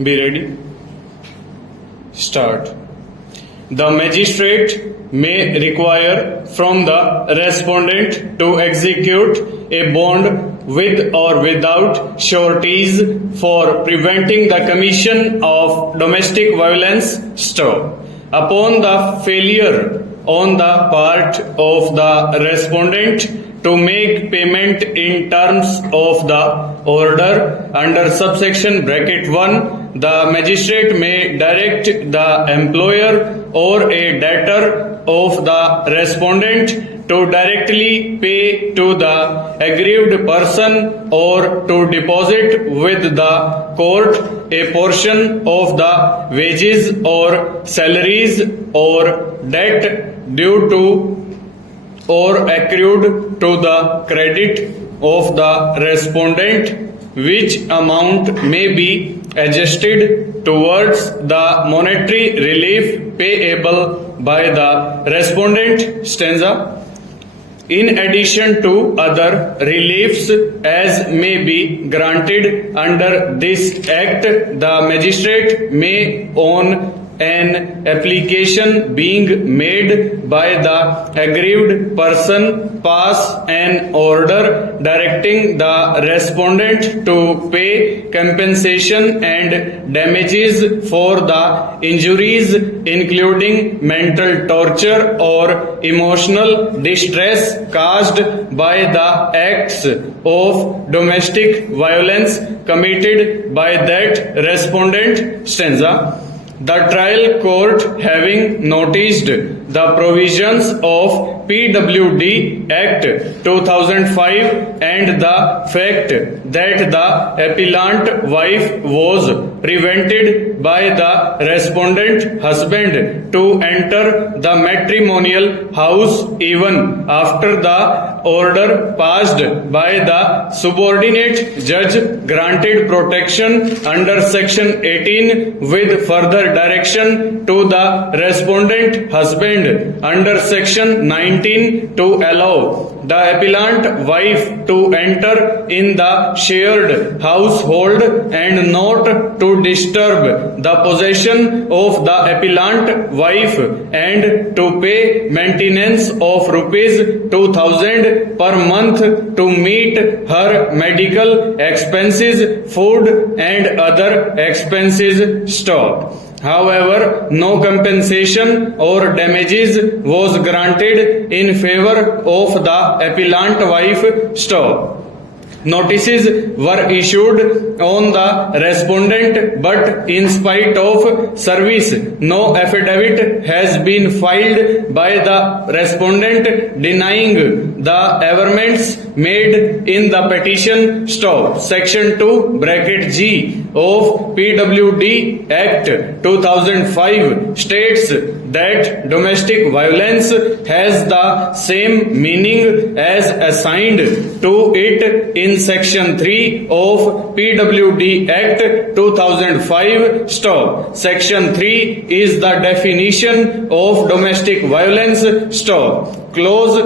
Be ready. Start. The magistrate may require from the respondent to execute a bond with or without sureties for preventing the commission of domestic violence. Stop. Upon the failure on the part of the respondent to make payment in terms of the order under subsection bracket 1, the magistrate may direct the employer or a debtor of the respondent to directly pay to the aggrieved person or to deposit with the court a portion of the wages or salaries or debt due to or accrued to the credit of the respondent, which amount may be adjusted towards the monetary relief payable by the respondent. Stanza. In addition to other reliefs as may be granted under this act, the magistrate may, on an application being made by the aggrieved person, pass an order directing the respondent to pay compensation and damages for the injuries, including mental torture or emotional distress caused by the acts of domestic violence committed by that respondent. Stanza. The trial court, having noticed the provisions of PWD Act 2005 and the fact that the appellant wife was prevented by the respondent husband to enter the matrimonial house even after the order passed by the subordinate judge granted protection under section 18 with further direction to the respondent husband under section 19 to allow the appellant wife to enter in the shared household and not to disturb the possession of the appellant wife and to pay maintenance of rupees 2000 per month to meet her medical expenses, food and other expenses. Stop. However, no compensation or damages was granted in favor of the appellant wife. Stop. Notices were issued on the respondent, but in spite of service, no affidavit has been filed by the respondent denying the averments made in the petition. Stop. Section 2 bracket G of PWD Act 2005 states that domestic violence has the same meaning as assigned to it in Section 3 of PWD Act 2005. Stop. Section 3 is the definition of domestic violence. Stop. Close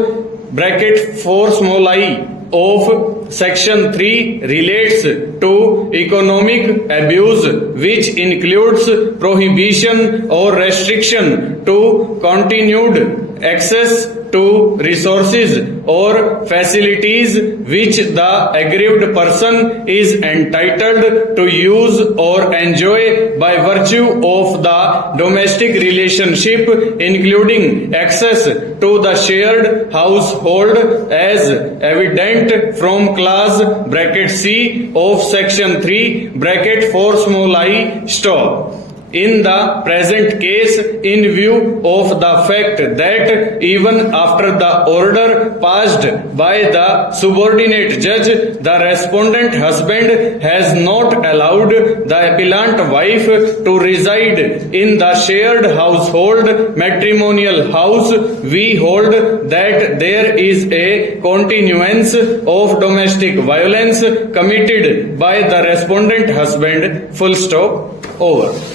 bracket 4 small I of Section 3 relates to economic abuse, which includes prohibition or restriction to continued access to resources or facilities which the aggrieved person is entitled to use or enjoy by virtue of the domestic relationship, including access to the shared household as evident from clause bracket C of section 3 bracket 4 small I. Stop. In the present case, in view of the fact that even after the order passed by the subordinate judge, the respondent husband has not allowed the appellant wife to reside in the shared household matrimonial house, we hold that there is a continuance of domestic violence committed by the respondent husband. Full stop. Over.